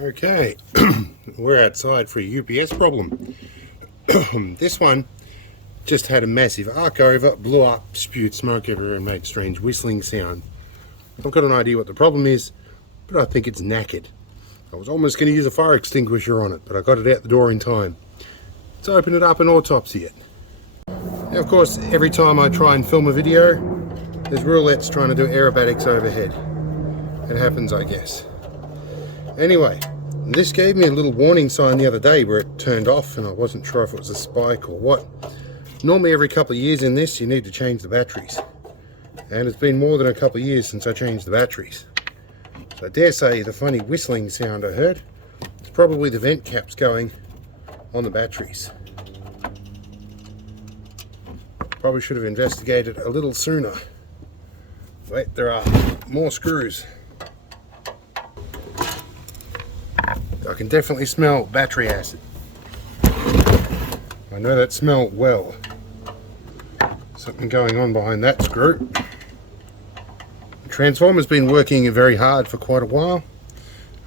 Okay, we're outside for a UPS problem. This one just had a massive arc over, blew up, spewed smoke everywhere and made strange whistling sound. I've got an idea what the problem is, but I think it's knackered. I was almost going to use a fire extinguisher on it, but I got it out the door in time. Let's open it up and autopsy it. Now, of course, every time I try and film a video, there's roulettes trying to do aerobatics overhead. It happens, I guess. Anyway, this gave me a little warning sign the other day where it turned off and I wasn't sure if it was a spike or what. Normally every couple of years in this you need to change the batteries. And it's been more than a couple of years since I changed the batteries. So I dare say the funny whistling sound I heard is probably the vent caps going on the batteries. Probably should have investigated a little sooner. Wait, there are more screws. I can definitely smell battery acid. I know that smell well. Something going on behind that screw. The transformer's been working very hard for quite a while.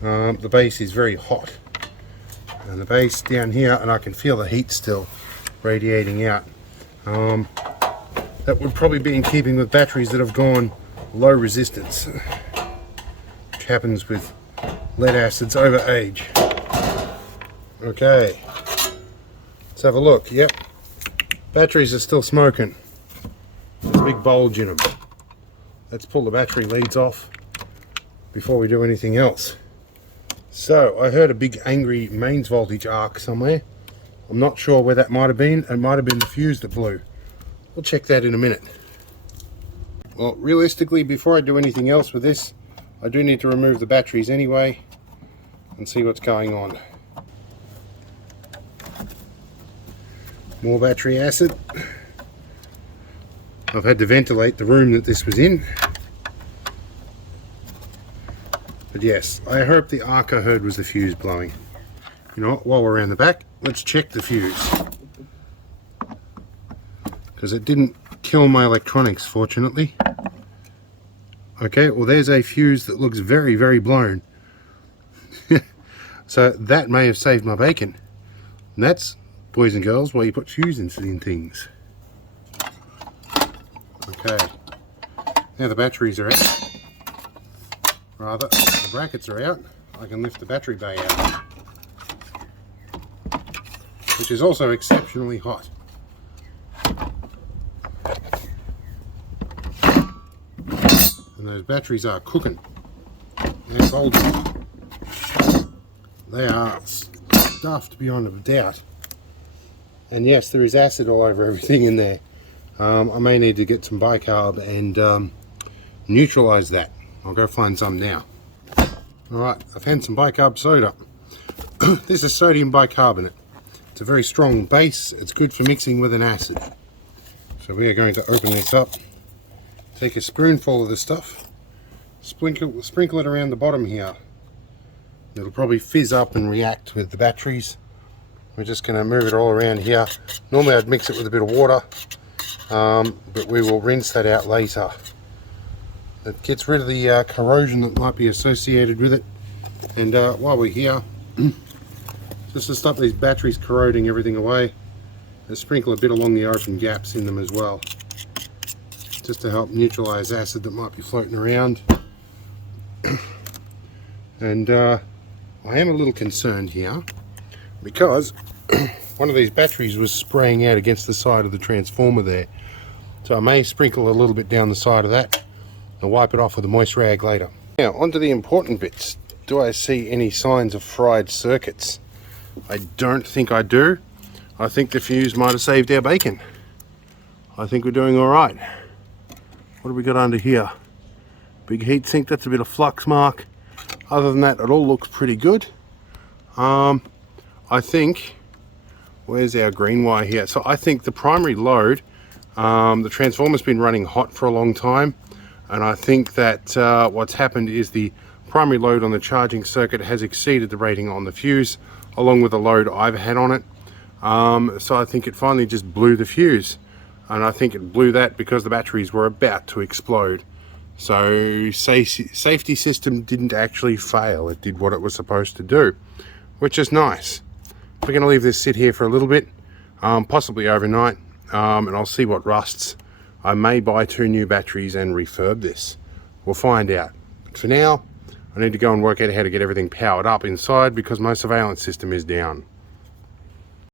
The base is very hot. And the base down here, and I can feel the heat still radiating out. That would probably be in keeping with batteries that have gone low resistance, which happens with lead acids over age. Okay, let's have a look. Yep, batteries are still smoking. There's a big bulge in them. Let's pull the battery leads off before we do anything else. So I heard a big angry mains voltage arc somewhere. I'm not sure where that might have been. It might have been the fuse that blew. We'll check that in a minute. Well, realistically, before I do anything else with this, I do need to remove the batteries anyway and see what's going on. More battery acid. I've had to ventilate the room that this was in. But yes, I hope the arc I heard was the fuse blowing. You know what, while we're around the back, let's check the fuse. Because it didn't kill my electronics, fortunately. Okay, well there's a fuse that looks very, very blown. So that may have saved my bacon. And that's, boys and girls, why you put fuses in things. Okay, now the batteries are out. Rather, the brackets are out. I can lift the battery bay out. Which is also exceptionally hot. And those batteries are cooking. They're bulging. They are stuffed beyond a doubt. And yes, there is acid all over everything in there. I may need to get some bicarb and neutralize that. I'll go find some now. Alright, I've had some bicarb soda. This is sodium bicarbonate. It's a very strong base. It's good for mixing with an acid. So we are going to open this up. Take a spoonful of the stuff. Sprinkle it around the bottom here. It'll probably fizz up and react with the batteries. We're just going to move it all around here. Normally I'd mix it with a bit of water, but we will rinse that out later. It gets rid of the corrosion that might be associated with it. And while we're here, just to stop these batteries corroding everything away, let's sprinkle a bit along the open gaps in them as well, just to help neutralize acid that might be floating around. And I am a little concerned here because one of these batteries was spraying out against the side of the transformer there. So I may sprinkle a little bit down the side of that and wipe it off with a moist rag later. Now onto the important bits. Do I see any signs of fried circuits? I don't think I do. I think the fuse might have saved our bacon. I think we're doing all right. What have we got under here? Big heat sink, that's a bit of flux mark. Other than that, it all looks pretty good. I think, where's our green wire here? So I think the primary load, the transformer's been running hot for a long time. And I think that what's happened is the primary load on the charging circuit has exceeded the rating on the fuse, along with the load I've had on it. So I think it finally just blew the fuse. And I think it blew that because the batteries were about to explode. So safety system didn't actually fail. It did what it was supposed to do, which is nice. We're going to leave this sit here for a little bit, possibly overnight, and I'll see what rusts. I may buy 2 new batteries and refurb this. We'll find out. But for now, I need to go and work out how to get everything powered up inside because my surveillance system is down.